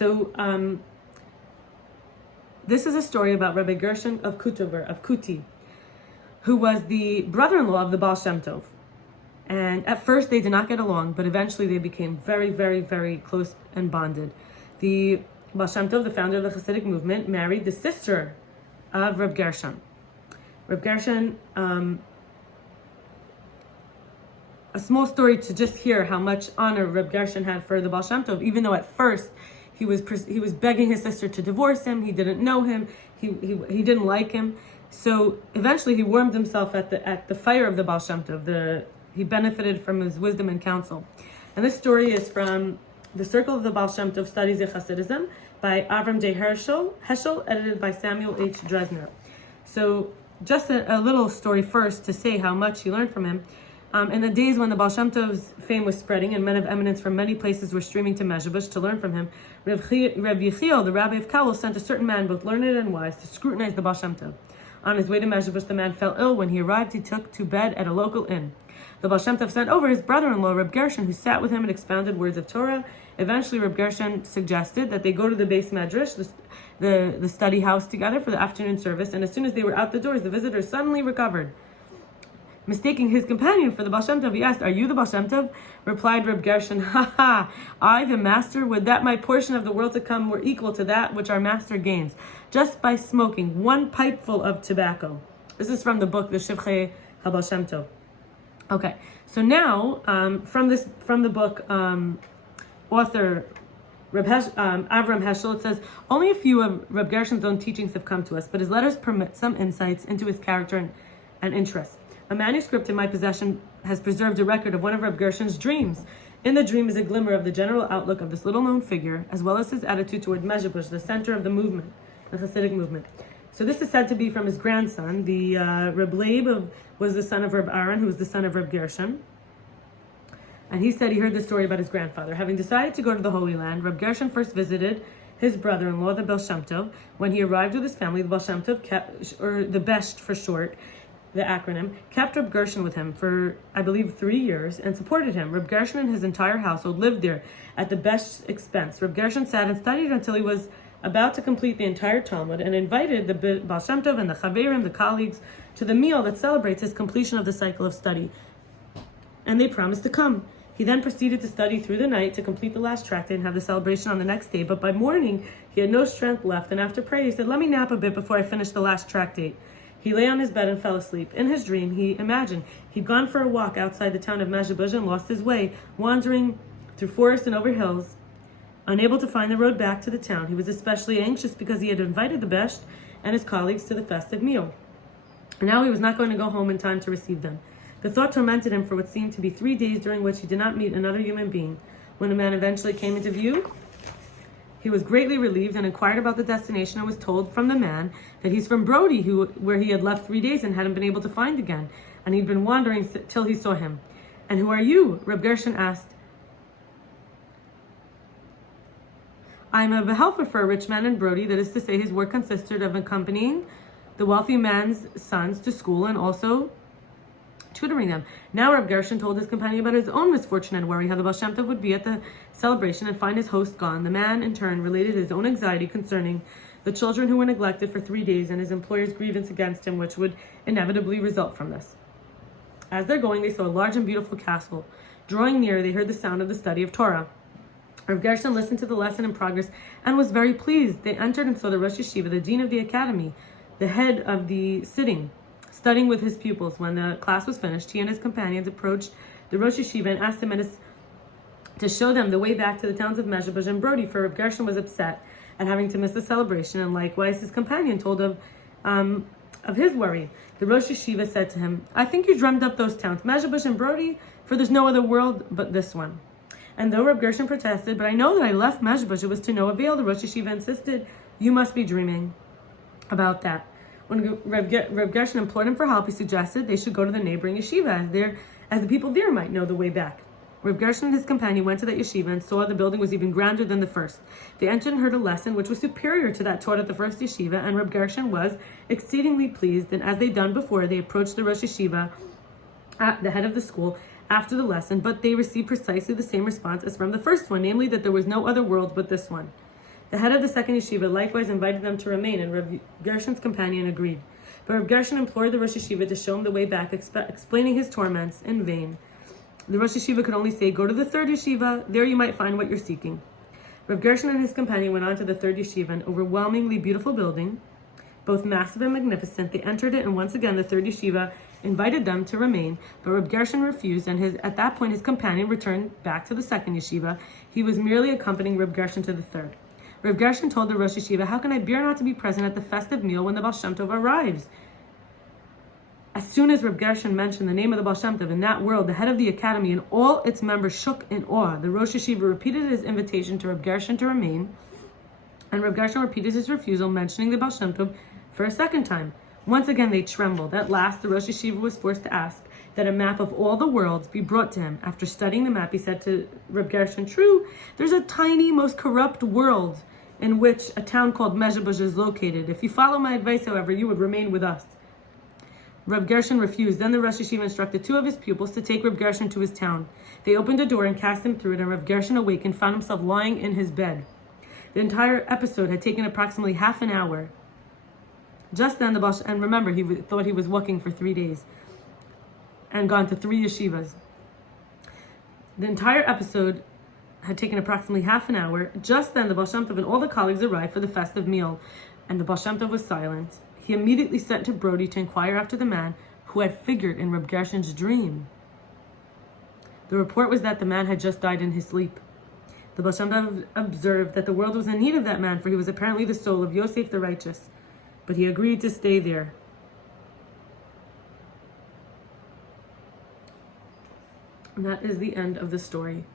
So this is a story about Rabbi Gershon of Kuti, who was the brother-in-law of the Baal Shem Tov. And at first they did not get along, but eventually they became very, very, very close and bonded. The Baal Shem Tov, the founder of the Hasidic movement, married the sister of Reb Gershon. Reb Gershon, a small story to just hear how much honor Reb Gershon had for the Baal Shem Tov, even though at first he was begging his sister to divorce him. He didn't know him. He didn't like him. So eventually he warmed himself at the fire of the Baal Shem Tov. He benefited from his wisdom and counsel. And this story is from The Circle of the Baal Shem Tov Studies in Hasidism by Avraham J. Heschel, edited by Samuel H. Dresner. So just a little story first to say how much he learned from him. In the days when the Baal Shem Tov's fame was spreading and men of eminence from many places were streaming to Mezhebush to learn from him, Reb Yechiel, the rabbi of Kabul, sent a certain man, both learned and wise, to scrutinize the Baal Shem Tov. On his way to Mezhebush, the man fell ill. When he arrived, he took to bed at a local inn. The Baal Shem Tov sent over his brother-in-law, Reb Gershon, who sat with him and expounded words of Torah. Eventually, Reb Gershon suggested that they go to the Beis Medrash, the study house, together for the afternoon service, and as soon as they were out the doors, the visitors suddenly recovered. Mistaking his companion for the Baal Shem Tov, he asked, "Are you the Baal Shem Tov?" Replied Reb Gershon, "Ha ha, I, the master, would that my portion of the world to come were equal to that which our master gains, just by smoking one pipeful of tobacco." This is from the book, the Shivchei HaBaal Shem Tov. Okay, so now from the book, author Avraham Heschel, it says, only a few of Reb Gershon's own teachings have come to us, but his letters permit some insights into his character and interests. A manuscript in my possession has preserved a record of one of Reb Gershon's dreams. In the dream is a glimmer of the general outlook of this little-known figure, as well as his attitude toward Mezhebush, the center of the movement, the Hasidic movement. So this is said to be from his grandson. The Reb Leib was the son of Reb Aaron, who was the son of Reb Gershon. And he said he heard the story about his grandfather. Having decided to go to the Holy Land, Reb Gershon first visited his brother-in-law, the Baal Shem Tov. When he arrived with his family, the Baal Shem Tov kept, or the Besht for short, the acronym, kept Reb Gershon with him for, I believe, 3 years and supported him. Reb Gershon and his entire household lived there at the Besht's expense. Reb Gershon sat and studied until he was about to complete the entire Talmud and invited the Baal Shem Tov and the Chaverim, the colleagues, to the meal that celebrates his completion of the cycle of study. And they promised to come. He then proceeded to study through the night to complete the last tractate and have the celebration on the next day. But by morning, he had no strength left, and after prayer, he said, "Let me nap a bit before I finish the last tractate." He lay on his bed and fell asleep. In his dream, he imagined he'd gone for a walk outside the town of Mezhebush and lost his way, wandering through forests and over hills, unable to find the road back to the town. He was especially anxious because he had invited the Besht and his colleagues to the festive meal. And now he was not going to go home in time to receive them. The thought tormented him for what seemed to be 3 days, during which he did not meet another human being. When a man eventually came into view, he was greatly relieved and inquired about the destination and was told from the man that he's from Brody, where he had left 3 days and hadn't been able to find again. And he'd been wandering till he saw him. "And who are you?" Reb Gershon asked. "I'm a behelper for a rich man in Brody." That is to say, his work consisted of accompanying the wealthy man's sons to school and also tutoring them. Now Reb Gershon told his companion about his own misfortune and worry, how the Baal Shem Tov would be at the celebration and find his host gone. The man, in turn, related his own anxiety concerning the children who were neglected for 3 days and his employer's grievance against him, which would inevitably result from this. As they're going, they saw a large and beautiful castle. Drawing near, they heard the sound of the study of Torah. Reb Gershon listened to the lesson in progress and was very pleased. They entered and saw the Rosh Yeshiva, the dean of the academy, the head of the sitting, studying with his pupils. When the class was finished, he and his companions approached the Rosh Yeshiva and asked him to show them the way back to the towns of Mezhebush and Brody, for Reb Gershon was upset at having to miss the celebration, and likewise his companion told of his worry. The Rosh Yeshiva said to him, "I think you dreamed up those towns, Mezhebush and Brody, for there's no other world but this one." And though Reb Gershon protested, "But I know that I left Mezhebush, it was to no avail," the Rosh Yeshiva insisted, "You must be dreaming about that." When Reb Gershon implored him for help, he suggested they should go to the neighboring yeshiva, as the people there might know the way back. Reb Gershon and his companion went to that yeshiva and saw the building was even grander than the first. They entered and heard a lesson which was superior to that taught at the first yeshiva, and Reb Gershon was exceedingly pleased. And as they'd done before, they approached the Rosh Yeshiva, at the head of the school, after the lesson, but they received precisely the same response as from the first one, namely that there was no other world but this one. The head of the second yeshiva likewise invited them to remain, and Reb Gershon's companion agreed. But Reb Gershon implored the Rosh Yeshiva to show him the way back, explaining his torments in vain. The Rosh Yeshiva could only say, "Go to the third yeshiva, there you might find what you're seeking." Reb Gershon and his companion went on to the third yeshiva, an overwhelmingly beautiful building, both massive and magnificent. They entered it, and once again the third yeshiva invited them to remain, but Reb Gershon refused, and at that point his companion returned back to the second yeshiva. He was merely accompanying Reb Gershon to the third. Reb Gershon told the Rosh Yeshiva, "How can I bear not to be present at the festive meal when the Baal Shem Tov arrives?" As soon as Reb Gershon mentioned the name of the Baal Shem Tov, in that world, the head of the academy and all its members shook in awe. The Rosh Yeshiva repeated his invitation to Reb Gershon to remain, and Reb Gershon repeated his refusal, mentioning the Baal Shem Tov for a second time. Once again they trembled. At last the Rosh Yeshiva was forced to ask that a map of all the worlds be brought to him. After studying the map, he said to Reb Gershon, "True, there's a tiny, most corrupt world in which a town called Mezhebush is located. If you follow my advice, however, you would remain with us." Reb Gershon refused. Then the Rosh Yeshiva instructed two of his pupils to take Reb Gershon to his town. They opened a door and cast him through it, and Reb Gershon awakened, found himself lying in his bed. The entire episode had taken approximately half an hour. Just then the Baal Shem, and remember, he thought he was walking for 3 days and gone to 3 yeshivas. The entire episode had taken approximately half an hour. Just then the Baal Shem Tov and all the colleagues arrived for the festive meal, and the Baal Shem Tov was silent. He immediately sent to Brody to inquire after the man who had figured in Reb Gershon's dream. The report was that the man had just died in his sleep. The Baal Shem Tov observed that the world was in need of that man, for he was apparently the soul of Yosef the righteous. But he agreed to stay there. And that is the end of the story.